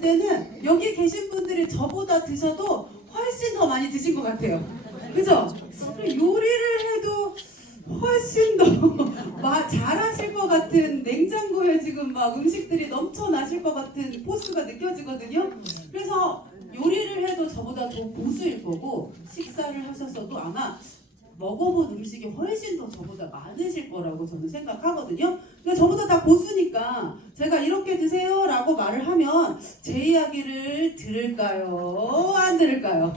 봤을 때는 여기 계신 분들이 저보다 드셔도 훨씬 더 많이 드신 것 같아요. 그죠? 요리를 해도 훨씬 더 잘하실 것 같은, 냉장고에 지금 막 음식들이 넘쳐나실 것 같은 포스가 느껴지거든요. 그래서 요리를 해도 저보다 더 고수일 거고, 식사를 하셨어도 아마 먹어본 음식이 훨씬 더 저보다 많으실 거라고 저는 생각하거든요. 그러니까 저보다 다 고수니까 제가 이렇게 드세요 라고 말을 하면 제 이야기를 들을까요? 안 들을까요?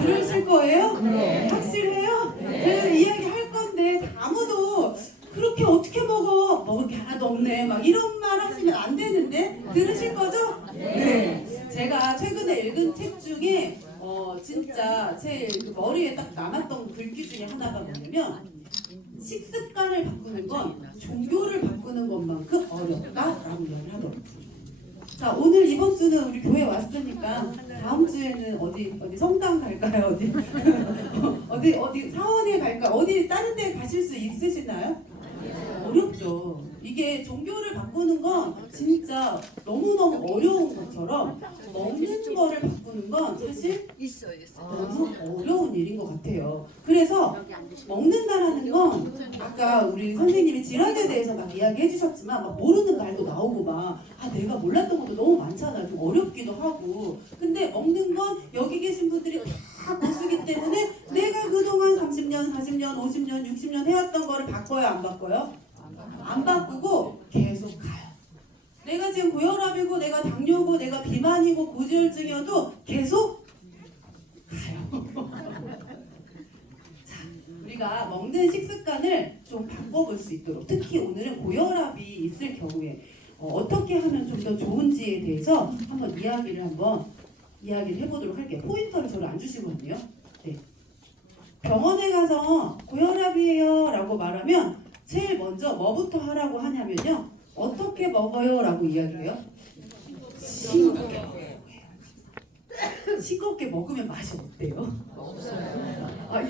들으실 거예요? 네. 확실해요? 제가 이야기 할 건데 아무도 그렇게 어떻게 먹을 게 하나도 없네 막 이런 말 하시면 안 되는데 들으실 거죠? 네. 제가 최근에 읽은 책 중에 진짜 제 머리에 딱 남았던 글귀 중에 하나가 뭐냐면, 식습관을 바꾸는 건 종교를 바꾸는 것만큼 어렵다라고 이야기를 하더라고요. 자, 오늘 이번 주는 우리 교회 왔으니까 다음 주에는 어디 성당 갈까요? 어디 사원에 갈까? 어디 다른 데 가실 수 있으시나요? 어렵죠. 이게 종교를 바꾸는 건 진짜 너무너무 어려운 것처럼 먹는 거를 바꾸는 건 사실 너무 어려운 일인 것 같아요. 그래서 먹는다라는 건 아까 우리 선생님이 질환에 대해서 막 이야기해 주셨지만 막 모르는 말도 나오고 막 내가 몰랐던 것도 너무 많잖아요. 좀 어렵기도 하고. 근데 먹는 건 여기 계신 분들이 다 고수기 때문에 내가 그동안 30년, 40년, 50년, 60년 해왔던 거를 바꿔요, 안 바꿔요? 안 바꾸고 계속 가요. 내가 지금 고혈압이고 내가 당뇨고 내가 비만이고 고지혈증이어도 계속 가요. 자, 우리가 먹는 식습관을 좀 바꿔볼 수 있도록, 특히 오늘은 고혈압이 있을 경우에 어떻게 하면 좀 더 좋은지에 대해서 한번 이야기를 해보도록 할게요. 포인터를 저를 안 주시고 있네요. 네. 병원에 가서 고혈압이에요 라고 말하면 제일 먼저 뭐부터 하라고 하냐면요, 어떻게 먹어요 라고 이야기해요. 싱겁게 먹어요. 싱겁게 먹으면 맛이 어때요?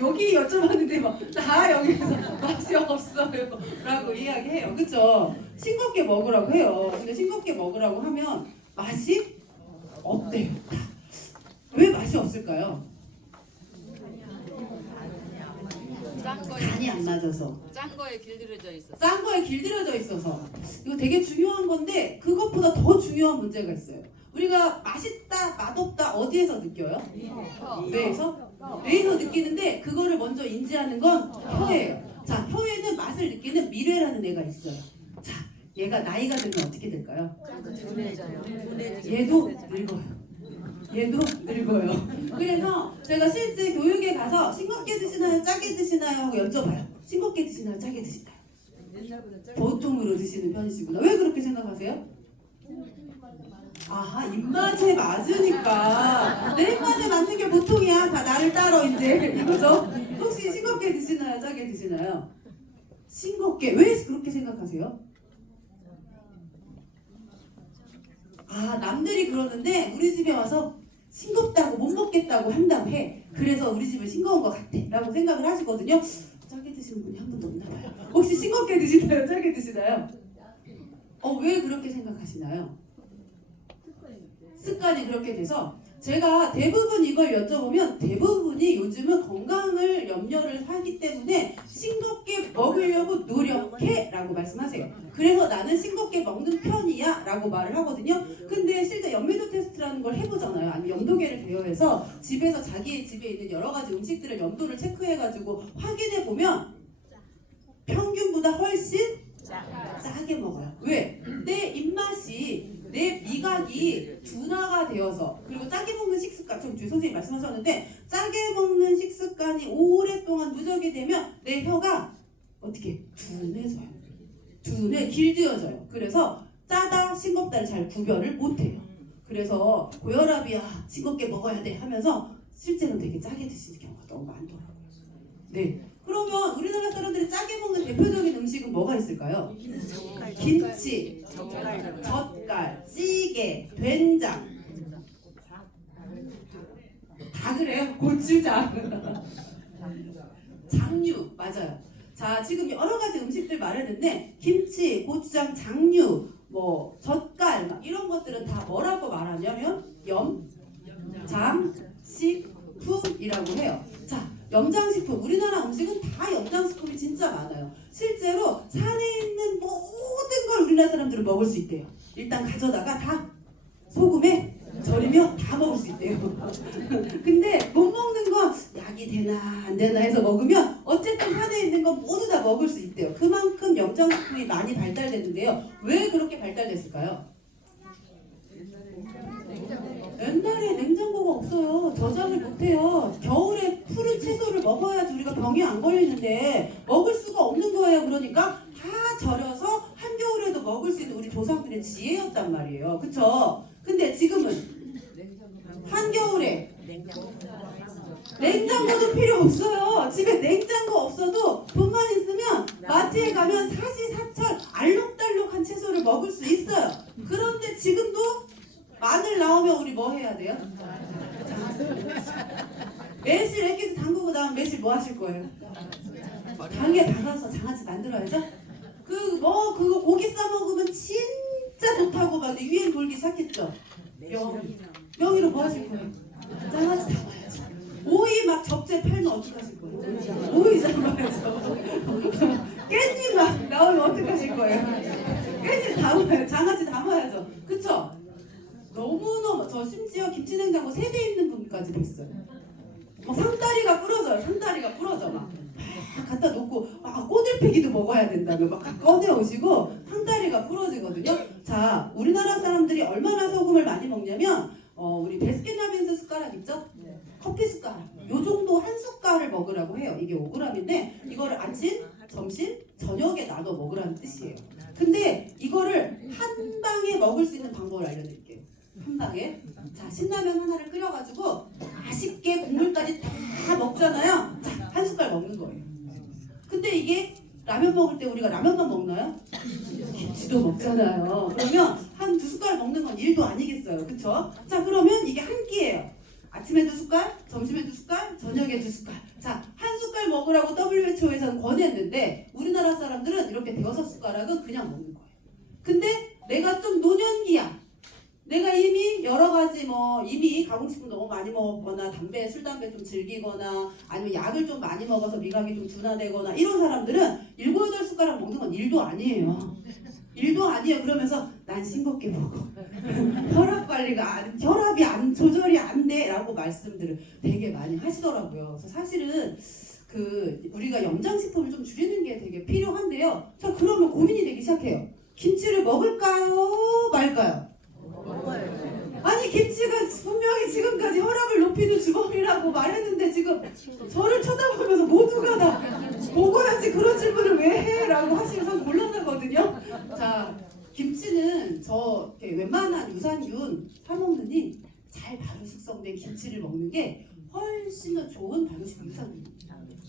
여기 여쭤봤는데 다 여기서 맛이 없어요 라고 이야기해요. 그쵸? 싱겁게 먹으라고 해요. 근데 싱겁게 먹으라고 하면 맛이 없대요. 왜 맛이 없을까요? 간이 안 맞아서. 짠 거에 길들여져 있어. 짠 거에 길들여져 있어서. 이거 되게 중요한 건데 그것보다 더 중요한 문제가 있어요. 우리가 맛있다, 맛없다 어디에서 느껴요? 뇌에서? 뇌에서 느끼는데 그거를 먼저 인지하는 건 혀예요. 자, 혀에는 맛을 느끼는 미뢰라는 애가 있어요. 자, 얘가 나이가 들면 어떻게 될까요? 둔해져요. 얘도 늙어요. 얘도 늙어요. 그래서 제가 실제 교육에 가서 싱겁게 드시나요? 짜게 드시나요? 하고 여쭤봐요. 싱겁게 드시나요? 짜게 드시나요? 보통으로 드시는 편이시구나. 왜 그렇게 생각하세요? 아하, 입맛에 맞으니까. 내 입맛에 맞는 게 보통이야. 다 나를 따러 이제 이거죠. 혹시 싱겁게 드시나요? 짜게 드시나요? 싱겁게. 왜 그렇게 생각하세요? 남들이 그러는데 우리 집에 와서 싱겁다고 못 먹겠다고 한다고 해. 그래서 우리 집은 싱거운 것 같아 라고 생각을 하시거든요. 짜게 드시는 분이 한 분도 없나 봐요. 혹시 싱겁게 드시나요? 짜게 드시나요? 왜 그렇게 생각하시나요? 습관이 그렇게 돼서. 제가 대부분 이걸 여쭤보면 대부분이 요즘은 건강을 염려를 하기 때문에 싱겁게 먹으려고 노력해 라고 말씀하세요. 그래서 나는 싱겁게 먹는 편이야 라고 말을 하거든요. 근데 실제 연미도 테스트라는 걸 해보잖아요. 아니면 염도계를 대여해서 집에서 자기의 집에 있는 여러 가지 음식들을 염도를 체크해가지고 확인해보면 평균보다 훨씬 짜게 먹어요. 왜? 내 입맛이, 내 미각이 둔화가 되어서, 그리고 짜게 먹는 식습관, 선생님이 말씀하셨는데 짜게 먹는 식습관이 오랫동안 누적이 되면 내 혀가 어떻게 둔해져요. 길들여져요. 그래서 짜다 싱겁다를 잘 구별을 못해요. 그래서 고혈압이야 싱겁게 먹어야 돼 하면서 실제로 되게 짜게 드시는 경우가 너무 많더라고요. 네. 그러면 우리나라 사람들이 짜게 먹는 대표적인 음식은 뭐가 있을까요? 김치, 젓갈, 찌개, 된장. 다 그래요? 고추장. 장류, 맞아요. 자, 지금 여러 가지 음식들 말했는데 김치, 고추장, 장류, 뭐 젓갈 막 이런 것들은 다 뭐라고 말하냐면 염장식품이라고 해요. 자, 염장식품, 우리나라 음식은 다 염장식품이 진짜 많아요. 실제로 산에 있는 모든 걸 우리나라 사람들은 먹을 수 있대요. 일단 가져다가 다 소금에 절이면 다 먹을 수 있대요. 근데 못 먹는 건 약이 되나 안 되나 해서 먹으면 어쨌든 산에 있는 건 모두 다 먹을 수 있대요. 그만큼 염장식품이 많이 발달됐는데요. 왜 그렇게 발달됐을까요? 옛날에 냉장고가 없어요. 저장을 못해요. 겨울에 푸른 채소를 먹어야지 우리가 병이 안 걸리는데 먹을 수가 없는 거예요. 그러니까 다 절여서 한겨울에도 먹을 수 있는 우리 조상들의 지혜였단 말이에요. 그쵸? 근데 지금은 한겨울에 냉장고도 필요 없어요. 집에 냉장고 없어도 돈만 있으면 마트에 가면 사시사철 알록달록한 채소를 먹을 수 있어요. 그런데 지금도 마늘 나오면 우리 뭐 해야 돼요? 매실 액기스 담그고 나면 매실 뭐 하실 거예요? 당에 담가서 장아찌 만들어야죠? 그거 고기 싸 먹으면 진짜 좋다고 막 유행 돌기 시작했죠? 명의로 뭐 하실 거예요? 장아찌 담아야죠. 오이 막 접재 팔면 어떡하실 거예요? 오이 담아야죠. 깻잎 막 나오면 어떡하실 거예요? 깻잎 담아야죠. 장아찌 담아야죠. 그쵸? 너무너무, 저 심지어 김치냉장고 3대 있는 분까지 뵀어요. 막 상다리가 부러져요. 상다리가 부러져 막 갖다 놓고 꼬들빼기도 먹어야 된다며 막 꺼내오시고 상다리가 부러지거든요. 자, 우리나라 사람들이 얼마나 소금을 많이 먹냐면 우리 베스킨라빈스 숟가락 있죠? 커피 숟가락 요 정도 한 숟갈을 먹으라고 해요. 이게 5g인데 이거를 아침, 점심, 저녁에 나눠 먹으라는 뜻이에요. 근데 이거를 한 방에 먹을 수 있는 방법을 알려드릴게요. 한 방에. 자, 신라면 하나를 끓여가지고 맛있게 국물까지 다 먹잖아요. 자, 한 숟갈 먹는 거예요. 근데 이게 라면 먹을 때 우리가 라면만 먹나요? 김치도 먹잖아요. 그러면 한 2숟갈 먹는 건 일도 아니겠어요. 그쵸? 자, 그러면 이게 한 끼예요. 아침에 2숟갈, 점심에 2숟갈, 저녁에 2숟갈. 자, 한 숟갈 먹으라고 WHO에서는 권했는데 우리나라 사람들은 이렇게 5숟가락은 그냥 먹는 거예요. 근데 내가 좀 노년기야. 내가 이미 여러 가지 이미 가공식품 너무 많이 먹었거나 술, 담배 좀 즐기거나 아니면 약을 좀 많이 먹어서 미각이 좀 둔화되거나 이런 사람들은 7, 8숟가락 먹는 건 일도 아니에요. 일도 아니에요. 그러면서 난 싱겁게 먹어. 혈압이 조절이 안 돼 라고 말씀들을 되게 많이 하시더라고요. 그래서 사실은 우리가 염장식품을 좀 줄이는 게 되게 필요한데요. 자, 그러면 고민이 되기 시작해요. 김치를 먹을까요? 말까요? 아니, 김치가 분명히 지금까지 혈압을 높이는 주범이라고 말했는데 지금 저를 쳐다보면서 모두가 다 먹어야지 그런 질문을 왜 해? 라고 하시면서 곤란하거든요. 자, 김치는 웬만한 유산균 사먹느니 잘 발효 숙성된 김치를 먹는 게 훨씬 더 좋은 유산균입니다.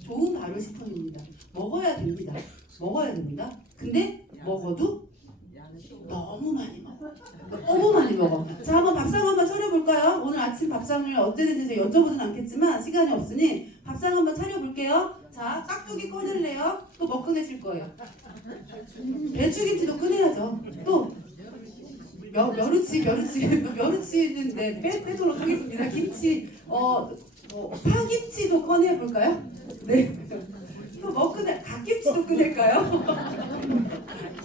좋은 발효식품입니다. 먹어야 됩니다. 먹어야 됩니다. 근데 먹어도 너무 많이 먹어. 너무 많이 먹어. 자, 한번 밥상 한번 차려볼까요? 오늘 아침 밥상을 어땠는지 여쭤보진 않겠지만 시간이 없으니 밥상 한번 차려볼게요. 자, 깍두기 꺼낼래요? 또 뭐 꺼내실 거예요? 배추김치도 꺼내야죠. 또 멸치는 빼도록 하겠습니다. 김치, 파김치도 꺼내볼까요? 네. 또 뭐 갓김치도 꺼낼까요?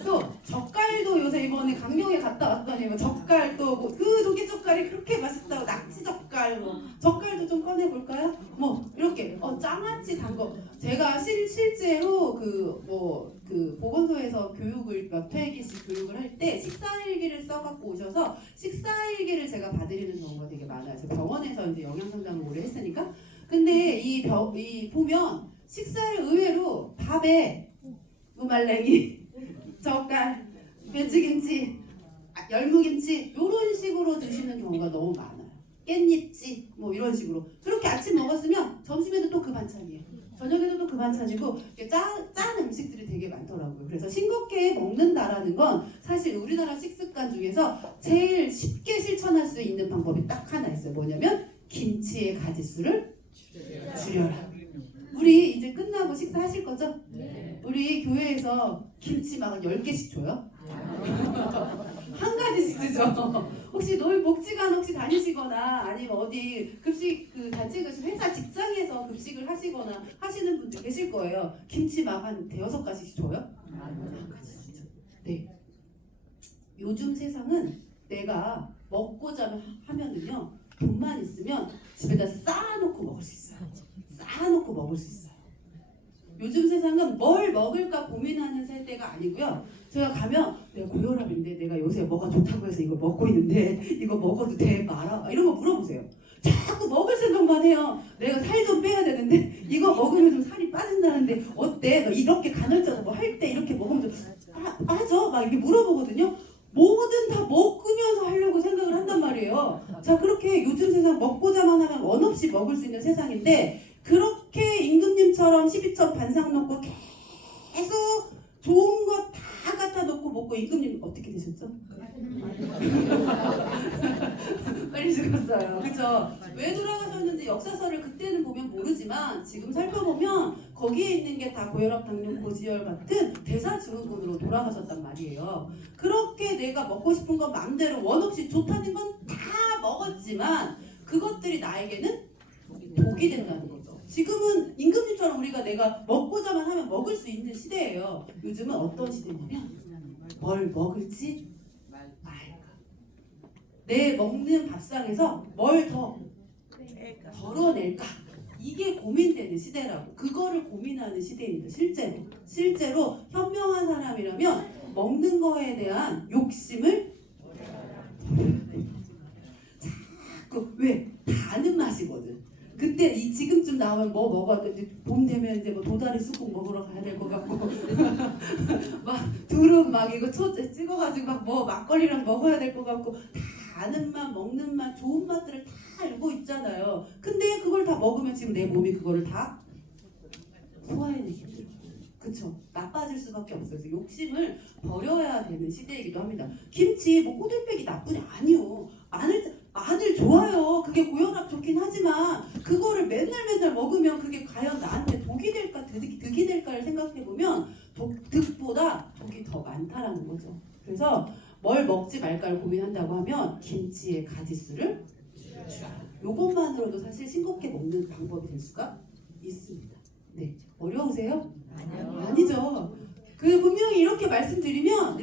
또 젓갈도 요새 이번에 강령에 갔다 왔더니 젓갈 그 조개젓갈이 그렇게 맛있다고 낙지젓갈 젓갈도 좀 꺼내볼까요? 이렇게 장아찌 담궈. 제가 실제로 보건소에서 퇴기식 교육을 할 때 식사일기를 써갖고 오셔서 식사일기를 제가 봐드리는 경우가 되게 많아요. 제가 병원에서 이제 영양상담을 오래 했으니까. 근데 이 보면 식사를 의외로 밥에 무말랭이, 젓갈, 배추김치, 열무김치 이런 식으로 드시는 경우가 너무 많아요. 깻잎찌 이런 식으로. 그렇게 아침 먹었으면 점심에도 또 그 반찬이에요. 저녁에도 또 그 반찬이고 짠 음식들이 되게 많더라고요. 그래서 싱겁게 먹는다라는 건 사실 우리나라 식습관 중에서 제일 쉽게 실천할 수 있는 방법이 딱 하나 있어요. 뭐냐면 김치의 가짓수를 줄여라. 우리 이제 끝나고 식사하실 거죠? 네. 우리 교회에서 김치 막 10개씩 줘요. 한 가지씩 드죠. 혹시 노인 복지관 혹시 다니시거나 아니면 어디 급식 그 단체 급식 회사 직장에서 급식을 하시거나 하시는 분들 계실 거예요. 김치 막 한 대여섯 가지씩 줘요? 한 가지씩 주죠. 네. 요즘 세상은 내가 먹고자 하면은요 돈만 있으면 집에다 쌓아놓고 먹을 수 있어요. 쌓아놓고 먹을 수 있어요. 요즘 세상은 뭘 먹을까 고민하는 세대가 아니고요. 제가 가면 내가 고혈압인데 내가 요새 뭐가 좋다고 해서 이거 먹고 있는데 이거 먹어도 돼 말아 이런 거 물어보세요. 자꾸 먹을 생각만 해요. 내가 살 좀 빼야 되는데 이거 먹으면 좀 살이 빠진다는데 어때? 너 이렇게 간헐적 뭐 할 때 이렇게 먹으면 좀 빠져? 막 이렇게 물어보거든요. 뭐든 다 먹으면서 하려고 생각을 한단 말이에요. 자 그렇게 요즘 세상 먹고자만 하면 원 없이 먹을 수 있는 세상인데 그렇게 임금님처럼 12천 반상 놓고 계속 좋은 거 다 갖다 놓고 먹고 임금님 어떻게 되셨죠? 빨리 죽었어요. 그쵸? 왜 돌아가셨는지 역사서를 그때는 보면 모르지만 지금 살펴보면 거기에 있는 게 다 고혈압, 당뇨, 고지혈 같은 대사증후군으로 돌아가셨단 말이에요. 그렇게 내가 먹고 싶은 건 마음대로 원 없이 좋다는 건 다 먹었지만 그것들이 나에게는 독이 된다는 거죠. 지금은 임금님처럼 우리가 내가 먹고자만 하면 먹을 수 있는 시대예요. 요즘은 어떤 시대냐면 뭘 먹을지 말까. 내 먹는 밥상에서 뭘 더 덜어낼까. 이게 고민되는 시대라고. 그거를 고민하는 시대입니다. 실제로 현명한 사람이라면 먹는 거에 대한 욕심을 자꾸 왜? 다는 맛이거든. 그때 이 지금쯤 나오면 뭐 먹어도 이제 봄 되면 이제 뭐 도다리 쑥국 먹으러 가야 될 것 같고 막 두릅 막 이거 찍어가지고 막 뭐 막걸리랑 먹어야 될 것 같고 다 아는 맛 먹는 맛 좋은 맛들을 다 알고 있잖아요. 근데 그걸 다 먹으면 지금 내 몸이 그거를 다 소화해내기 힘들어요. 그쵸? 나빠질 수밖에 없어요. 그래서 욕심을 버려야 되는 시대이기도 합니다. 김치 뭐 꼬들빼기 나쁘냐? 아니요. 마늘 좋아요. 그게 고혈압 좋긴 하지만 그거를 맨날 먹으면 그게 과연 나한테 독이 될까 득이 될까를 생각해보면 득보다 독이 더 많다라는 거죠. 그래서 뭘 먹지 말까를 고민한다고 하면 김치의 가지수를 줄여라. 요것만으로도 사실 싱겁게 먹는 방법이 될 수가 있습니다. 네, 어려우세요? 아니죠. 그 분명히 이렇게 말씀드리면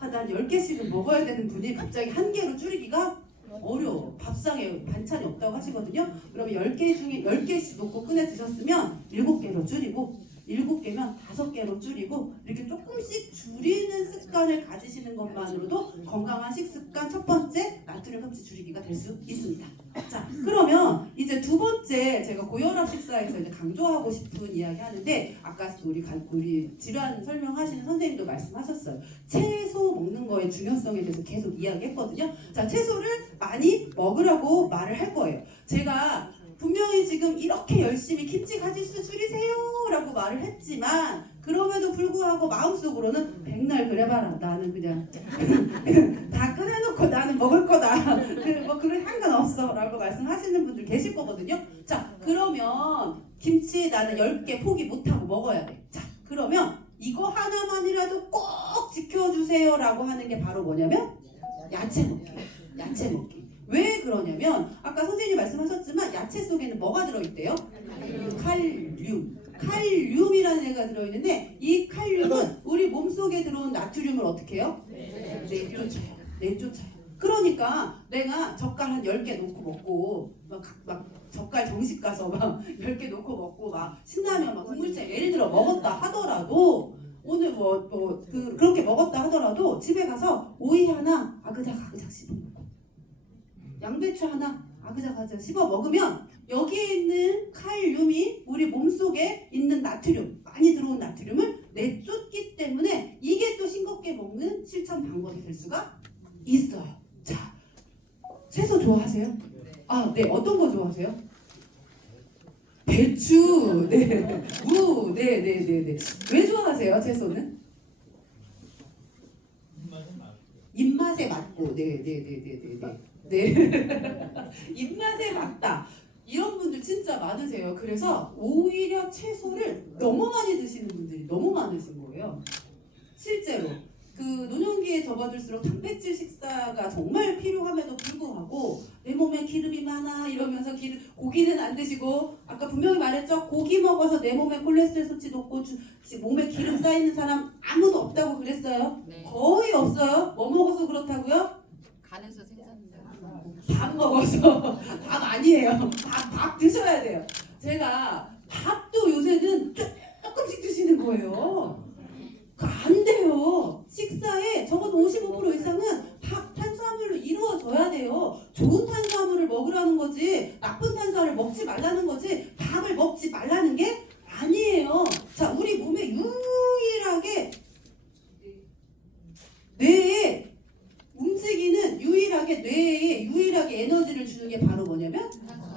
난 10개씩은 먹어야 되는 분이 갑자기 한 개로 줄이기가 어려워. 밥상에 반찬이 없다고 하시거든요. 그러면 10개 중에 10개씩 놓고 꺼내 드셨으면 7개로 줄이고 7개면 5개로 줄이고 이렇게 조금씩 줄이는 습관을 가지시는 것만으로도 건강한 식습관 첫 번째 나트륨 섭취 줄이기가 될 수 있습니다. 자, 그러면 이제 두 번째 제가 고혈압 식사에서 이제 강조하고 싶은 이야기 하는데 아까 우리 질환 설명하시는 선생님도 말씀하셨어요. 채소 먹는 거의 중요성에 대해서 계속 이야기했거든요. 자, 채소를 많이 먹으라고 말을 할 거예요. 제가 분명히 지금 이렇게 열심히 김치 가지수 줄이세요 라고 말을 했지만 그럼에도 불구하고 마음속으로는 백날 그래봐라 나는 그냥 다 꺼내놓고 나는 먹을 거다 뭐 그런 상관없어 라고 말씀하시는 분들 계실 거거든요. 자, 그러면 김치 나는 10개 포기 못하고 먹어야 돼. 자, 그러면 이거 하나만이라도 꼭 지켜주세요 라고 하는 게 바로 뭐냐면 야채 먹기. 왜 그러냐면 아까 선생님이 말씀하셨지만 야채 속에는 뭐가 들어있대요? 칼륨이라는 애가 들어있는데 이 칼륨은 우리 몸속에 들어온 나트륨을 어떻게 해요? 내쫓아요. 그러니까 내가 젓갈 한 10개 놓고 먹고 막 젓갈 정식 가서 막 10개 놓고 먹고 막 신라면 막 국물채 예를 들어 먹었다 하더라도 오늘 그렇게 먹었다 하더라도 집에 가서 오이 하나 아그작 씹어 먹고 양배추 하나 아그작 씹어 먹으면 여기에 있는 칼륨이 우리 몸속에 있는 나트륨 많이 들어온 나트륨을 내쫓기 때문에 이게 또 싱겁게 먹는 실천 방법이 될 수가 있어요. 자, 채소 좋아하세요? 아, 네. 어떤 거 좋아하세요? 배추, 네, 무, 네. 왜 좋아하세요, 채소는? 입맛에 맞고, 네. 입맛에 맞다. 이런 분들 진짜 많으세요. 그래서 오히려 채소를 너무 많이 드시는 분들이 너무 많으신 거예요. 실제로. 그 노년기에 접어들수록 단백질 식사가 정말 필요함에도 불구하고 내 몸에 기름이 많아 이러면서 고기는 안 드시고 아까 분명히 말했죠. 고기 먹어서 내 몸에 콜레스테롤 수치 높고 몸에 기름 쌓이는 사람 아무도 없다고 그랬어요. 네. 거의 없어요. 뭐 먹어서 그렇다고요? 간에서 생산돼요. 밥 먹어서 밥 아니에요. 밥 드셔야 돼요. 제가 밥도 요새는 조금씩 드시는 거예요. 안 돼요. 식사에 적어도 55% 이상은 밥 탄수화물로 이루어져야 돼요. 좋은 탄수화물을 먹으라는 거지 나쁜 탄수화물을 먹지 말라는 거지 밥을 먹지 말라는 게 아니에요. 자, 우리 몸에 유일하게 뇌에 움직이는 뇌에 유일하게 에너지를 주는 게 바로 뭐냐면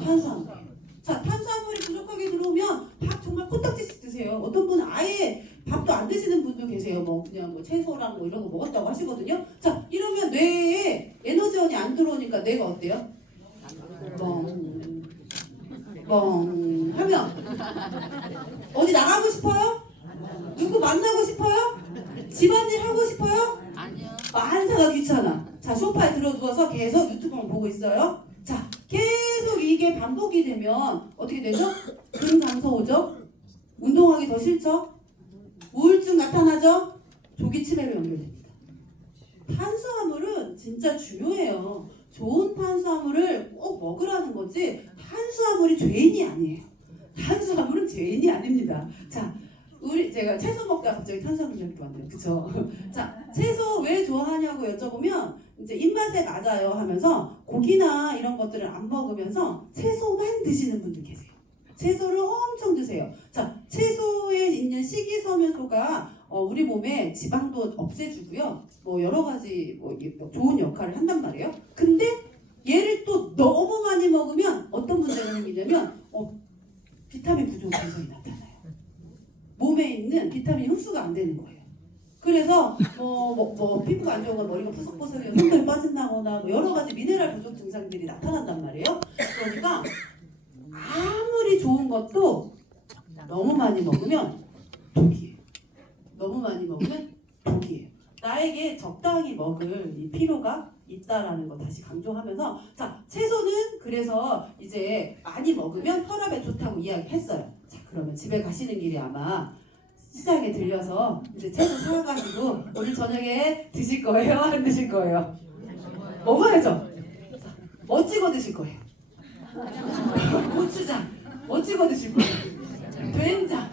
탄수화물이에요. 자, 탄수화물이 부족하게 들어오면 밥 정말 코딱지씩 드세요. 어떤 분은 아예 밥도 안 드시는 분도 계세요. 뭐 그냥 뭐 채소랑 뭐 이런 거 먹었다고 하시거든요. 자, 이러면 뇌에 에너지원이 안 들어오니까 뇌가 어때요? 멍 하면 어디 나가고 싶어요? 누구 만나고 싶어요? 집안일 하고 싶어요? 아니요. 만사가 귀찮아. 자, 소파에 들어 누워서 계속 유튜브만 보고 있어요. 자, 계속 이게 반복이 되면 어떻게 되죠? 근감소 오죠? 운동하기 더 싫죠? 우울증 나타나죠? 조기치매로 연결됩니다. 탄수화물은 진짜 중요해요. 좋은 탄수화물을 꼭 먹으라는 거지 탄수화물이 죄인이 아니에요. 탄수화물은 죄인이 아닙니다. 자, 제가 채소 먹다가 갑자기 탄수화물 이렇게 왔네요. 그쵸? 자, 채소 왜 좋아하냐고 여쭤보면 이제 입맛에 맞아요 하면서 고기나 이런 것들을 안 먹으면서 채소만 드시는 분들 계세요. 채소를 엄청 드세요. 자, 채소에 있는 식이섬유소가 우리 몸에 지방도 없애주고요. 뭐 여러 가지 뭐 좋은 역할을 한단 말이에요. 근데 얘를 또 너무 많이 먹으면 어떤 문제가 생기냐면 비타민 부족 증상이 나타나요. 몸에 있는 비타민이 흡수가 안 되는 거예요. 그래서 피부가 안 좋은 건 머리가 푸석푸석해서 손톱이 빠진다거나 뭐 여러 가지 미네랄 부족 증상들이 나타난단 말이에요. 그러니까 아무리 좋은 것도 너무 많이 먹으면 독이에요. 너무 많이 먹으면 독이에요. 나에게 적당히 먹을 이 필요가 있다라는 거 다시 강조하면서 자, 채소는 그래서 이제 많이 먹으면 혈압에 좋다고 이야기했어요. 자, 그러면 집에 가시는 길에 아마 시장에 들려서 이제 채소 사가지고 오늘 저녁에 드실 거예요? 안 드실 거예요? 먹어야죠. 뭐 찍어 드실 거예요? 고추장. 뭐 찍어 드실 거예요? 된장.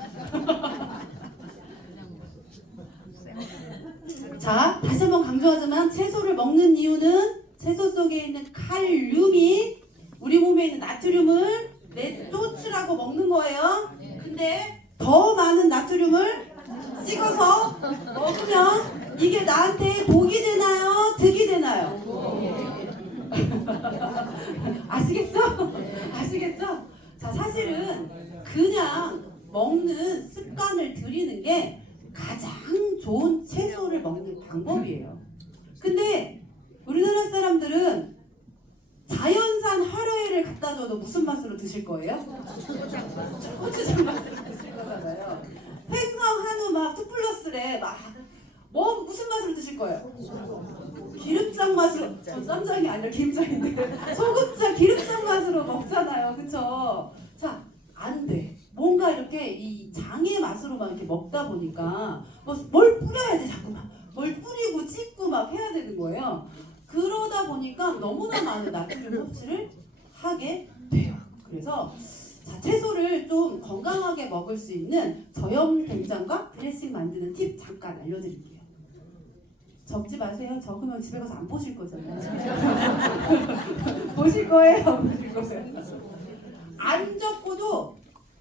자, 다시 한번 강조하지만 채소를 먹는 이유는 채소 속에 있는 칼륨이 우리 몸에 있는 나트륨을 내쫓으라고 먹는 거예요. 근데 더 많은 나트륨을 찍어서 먹으면 이게 나한테 독이 되나요? 득이 되나요? 아시겠죠? 아시겠죠? 자, 사실은 그냥 먹는 습관을 들이는 게 가장 좋은 채소를 먹는 방법이에요. 근데 우리나라 사람들은 자연산 화로회를 갖다 줘도 무슨 맛으로 드실 거예요? 고추장 맛으로 드실 거잖아요. 횡성 한우 막 2+래 뭐 무슨 맛으로 드실 거예요? 기름장 맛으로. 저 쌈장이 아니라 김장인데 소금장 기름장 맛으로 먹잖아요. 그쵸? 자, 안 돼. 뭔가 이렇게 이 장의 맛으로만 이렇게 먹다 보니까 뭘 뿌려야 돼 자꾸만. 뭘 뿌리고 찍고 막 해야 되는 거예요. 그러다 보니까 너무나 많은 나트륨 섭취를 하게 돼요. 그래서 자, 채소를 좀 건강하게 먹을 수 있는 저염 된장과 드레싱 만드는 팁 잠깐 알려드릴게요. 적지 마세요. 적으면 집에 가서 안 보실 거잖아요. 보실 거예요? 안 보실 거예요? 안 적고도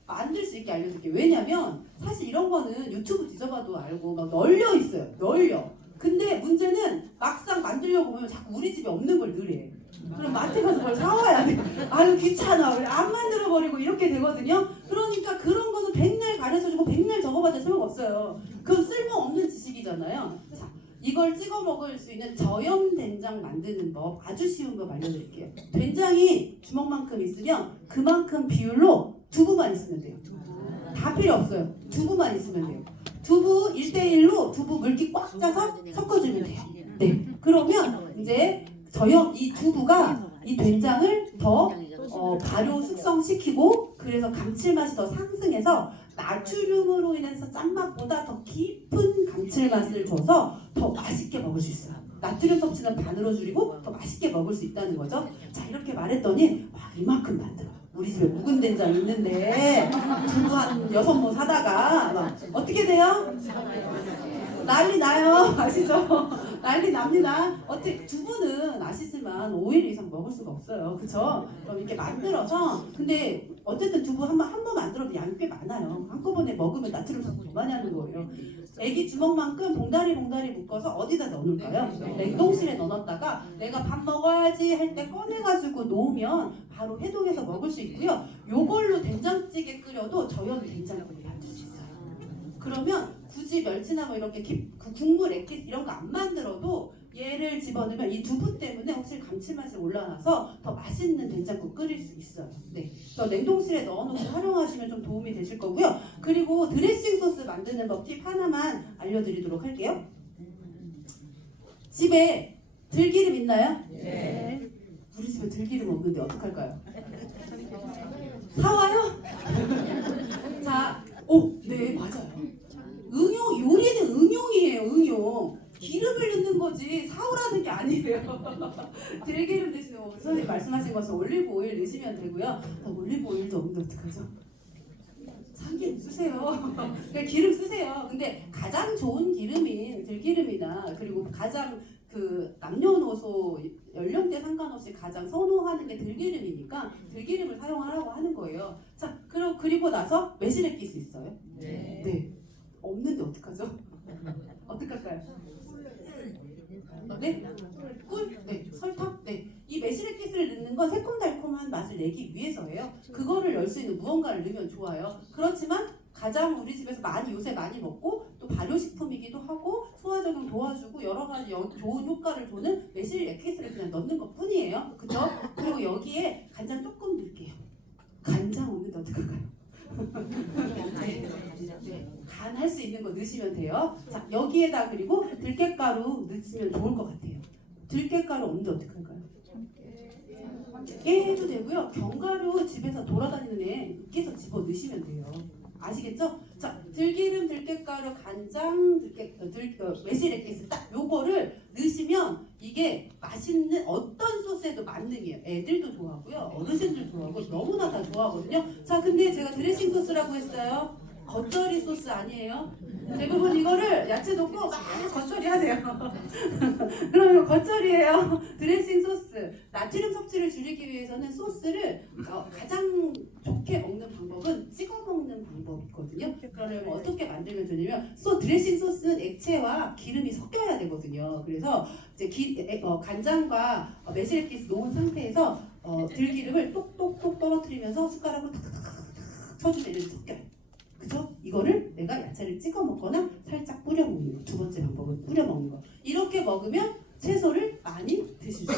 만들 수 있게 알려줄게요. 왜냐면 사실 이런 거는 유튜브 뒤져봐도 알고 막 널려 있어요. 널려. 근데 문제는 막상 만들려고 보면 자꾸 우리 집에 없는 걸 늘해. 그럼 마트 가서 뭘 사와야 돼. 아유 귀찮아. 안 만들어버리고 이렇게 되거든요. 그러니까 그런 거는 백날 가르쳐주고 백날 적어봤자 소용없어요. 그건 쓸모없는 지식이잖아요. 자, 이걸 찍어 먹을 수 있는 저염 된장 만드는 법 아주 쉬운 법 알려드릴게요. 된장이 주먹만큼 있으면 그만큼 비율로 두부만 있으면 돼요. 다 필요 없어요. 두부만 있으면 돼요. 두부 1대1로 두부 물기 꽉 짜서 섞어주면 돼요. 네. 그러면 이제 이 두부가 이 된장을 더 발효 숙성시키고 그래서 감칠맛이 더 상승해서 나트륨으로 인해서 짠맛보다 더 깊은 감칠맛을 줘서 더 맛있게 먹을 수 있어요. 나트륨 섭취는 반으로 줄이고 더 맛있게 먹을 수 있다는 거죠. 자, 이렇게 말했더니 와, 이만큼 만들어. 우리 집에 묵은 된장 있는데 두부 한 6모 사다가 막 어떻게 돼요? 난리 나요. 아시죠? 난리 납니다. 어떻게 두부는 아시지만 5일 이상 먹을 수가 없어요. 그쵸? 그럼 이렇게 만들어서 근데 어쨌든 두부 한 번 만들어도 양이 꽤 많아요. 한꺼번에 먹으면 나트륨 섭취 더 많이 하는 거예요. 애기 주먹만큼 봉다리 묶어서 어디다 넣어놓을까요? 냉동실에 넣어놨다가 내가 밥 먹어야지 할 때 꺼내가지고 놓으면 바로 해동해서 먹을 수 있고요. 요걸로 된장찌개 끓여도 저염 된장국을 만들 수 있어요. 그러면 굳이 멸치나 뭐 이렇게 그 국물 액기스 이런 거 안 만들어도 얘를 집어넣으면 이 두부 때문에 확실히 감칠맛이 올라와서 더 맛있는 된장국 끓일 수 있어요. 네, 그래서 냉동실에 넣어놓고 활용하시면 좀 도움이 되실 거고요. 그리고 드레싱 소스 만드는 법 팁 하나만 알려드리도록 할게요. 집에 들기름 있나요? 네. 우리 집에 들기름 없는데 어떡할까요? 사와요? 자, 네 맞아요. 요리는 응용이에요, 응용. 기름을 넣는 거지 사오라는 게 아니에요. 들기름 대신에 선생님 말씀하신 것처럼 올리브 오일 넣으시면 되고요. 올리브 오일도 없는데 어떡하죠? 참기름 쓰세요. 그냥 기름 쓰세요. 근데 가장 좋은 기름인 들기름이나 그리고 가장 그 남녀노소 연령대 상관없이 가장 선호하는 게 들기름이니까 들기름을 사용하라고 하는 거예요. 자, 그리고 나서 매실액기스 있어요? 네. 없는데 어떡하죠? 어떡할까요? 네? 꿀? 네. 설탕? 네. 이 매실액기스를 넣는 건 새콤달콤한 맛을 내기 위해서예요. 그거를 열 수 있는 무언가를 넣으면 좋아요. 그렇지만 가장 우리 집에서 요새 많이 먹고 또 발효식품이기도 하고 소화적용 도와주고 여러 가지 좋은 효과를 주는 매실액기스를 그냥 넣는 것 뿐이에요. 그죠? 그리고 여기에 간장 조금 넣을게요. 간장 없는데 어떡할까요? 네, 간할 수 있는 거 넣으시면 돼요. 자, 여기에다 그리고 들깨가루 넣으시면 좋을 것 같아요. 들깨가루 없는데 어떡할까요? 깨 해도 되고요. 견과류 집에서 돌아다니는 애 깨서 집어 넣으시면 돼요. 아시겠죠? 자, 들기름, 들깨가루, 간장, 매실액기스 딱 요거를 넣으시면 이게 맛있는 어떤 소스에도 만능이에요. 애들도 좋아하고요. 어르신들 좋아하고 너무나 다 좋아하거든요. 자, 근데 제가 드레싱 소스라고 했어요. 겉절이 소스 아니에요? 대부분 이거를 야채 넣고 막 겉절이 하세요. 그러면 겉절이에요. 드레싱 소스. 나트륨 섭취를 줄이기 위해서는 소스를 가장 좋게 먹는 방법은 찍어 먹는 방법이거든요. 그러려면 어떻게 만들면 좋냐면 드레싱 소스는 액체와 기름이 섞여야 되거든요. 그래서 이제 간장과 매실액기스 놓은 상태에서 들기름을 똑똑똑 떨어뜨리면서 숟가락으로 탁탁탁 쳐주면 이렇게 섞여요. 그죠? 이거를 내가 야채를 찍어 먹거나 살짝 뿌려 먹는 거. 두 번째 방법은 뿌려 먹는 거. 이렇게 먹으면 채소를 많이 드실 수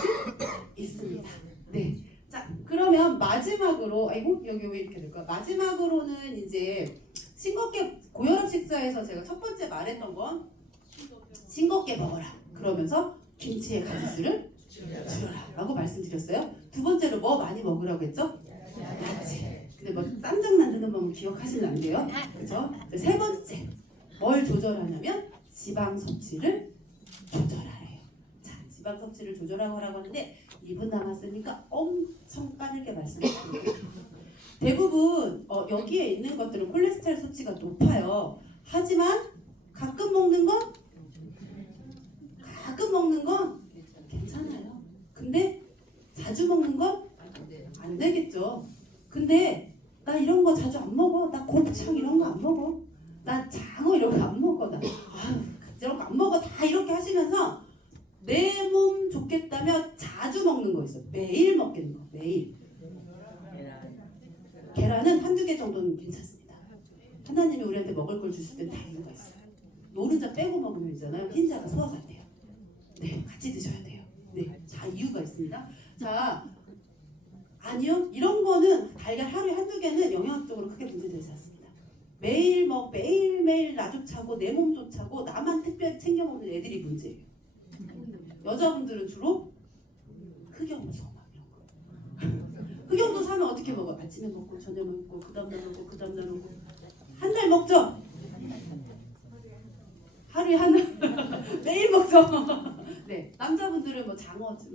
있습니다. 네. 자, 그러면 마지막으로 여기 왜 이렇게 될까? 마지막으로는 이제 싱겁게 고혈압 식사에서 제가 첫 번째 말했던 건 싱겁게 먹어라. 그러면서 김치의 가짓수를 줄여라 라고 말씀드렸어요. 두 번째로 뭐 많이 먹으라고 했죠? 야채. 근데 뭐 쌈장 만드는 법 기억하시면 안 돼요. 그죠? 세 번째 뭘 조절하냐면 지방 섭취를 조절하래요. 자, 지방 섭취를 조절하라고 하는데 2분 남았으니까 엄청 빠르게 말씀드릴게요. 대부분 여기에 있는 것들은 콜레스테롤 수치가 높아요. 하지만 가끔 먹는 건 괜찮아요. 근데 자주 먹는 건 안 되겠죠. 근데 나 이런 거 자주 안 먹어. 나 곱창 이런 거 안 먹어. 나 장어 이런 거 안 먹어. 나 이런 거 안 먹어. 다 이렇게 하시면서 내 몸 좋겠다면 자주 먹는 거 있어요. 매일 먹겠는 거. 매일. 계란은 한두 개 정도는 괜찮습니다. 하나님이 우리한테 먹을 걸 주실 땐 다 이유가 있어요. 노른자 빼고 먹으면 있잖아요. 흰자가 소화가 안 돼요. 네, 같이 드셔야 돼요. 네, 다 이유가 있습니다. 자, 아니요. 이런 거는 달걀 하루에 한두 개는 영양학적으로 크게 문제되지 않습니다. 매일매일 나조차고 내 몸조차고 나만 특별히 챙겨 먹는 애들이 문제예요. 여자분들은 주로 흑염소 막 이런 거. 흑염소 사면 어떻게 먹어? 아침에 먹고 저녁 먹고 그 다음날 먹고 그 다음날 먹고 한 달 먹죠? 하루에 하나 매일 먹죠? 네, 남자분들은 뭐 장어즙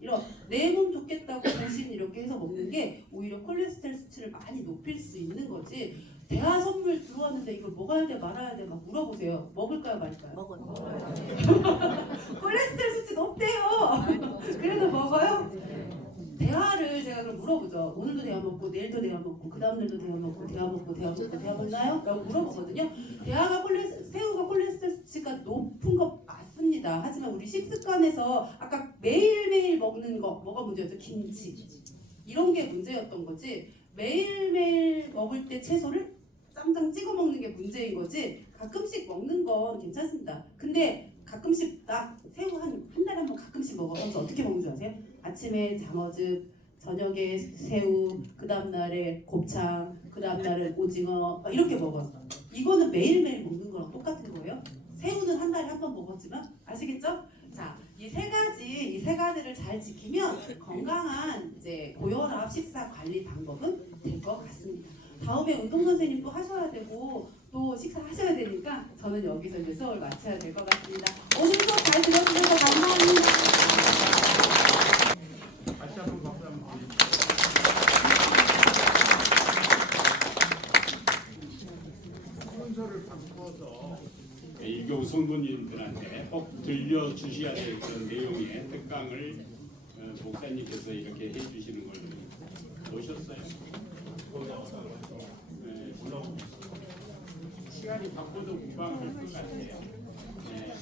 이런 내 몸 좋겠다고 대신 이렇게 해서 먹는 게 오히려 콜레스테롤 수치를 많이 높일 수 있는 거지. 대하 선물 들어왔는데 이걸 먹어야 돼 말아야 돼 막 물어보세요. 먹을까요 말까요? 먹어요. 콜레스테롤 수치 높대요. 그래도 먹어요? 대하를 제가 그럼 물어보죠. 오늘도 대하 먹고 내일도 대하 먹고 그 다음날도 대하 먹고 대하 먹고 대하 먹고 대하 먹나요? 라고 물어보거든요. 대하가 새우가 콜레스테롤 수치가 높은 거 맞습니다. 하지만 우리 식습관에서 아까 매일매일 먹는 거 뭐가 문제였죠? 김치 이런 게 문제였던 거지. 매일매일 먹을 때 채소를 쌈장 찍어 먹는 게 문제인 거지. 가끔씩 먹는 건 괜찮습니다. 근데 가끔씩 나 새우 한 달에 한 번 가끔씩 먹어서 어떻게 먹는 줄 아세요? 아침에 장어즙, 저녁에 새우, 그 다음날에 곱창, 그 다음날에 오징어 막 이렇게 먹어요. 이거는 매일매일 먹는 거랑 똑같은 거예요. 새우는 한 달에 한 번 먹었지만 아시겠죠? 자, 이 세 가지를 잘 지키면 건강한 이제 고혈압 식사 관리 방법은 될 것 같습니다. 다음에 운동 선생님도 하셔야 되고 또 식사하셔야 되니까 저는 여기서 이제 수업을 마쳐야 될 것 같습니다. 오늘 수업 잘 들어주셔서 감사합니다. 다시 한번 박수 한번 드립니다. 순서를 바꿔서 1교 성도님들한테 꼭 들려주셔야 될 그런 내용의 특강을 목사님께서 이렇게 해주시는 걸 보셨어요? 네, 시간이 바꿔도 무방할 것 같아요. 네.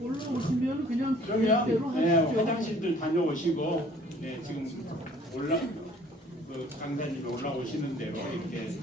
올라오시면 그냥 그러면 네, 하십시오. 화장실들 다녀오시고 네, 지금 그 강사님이 올라오시는 대로 이렇게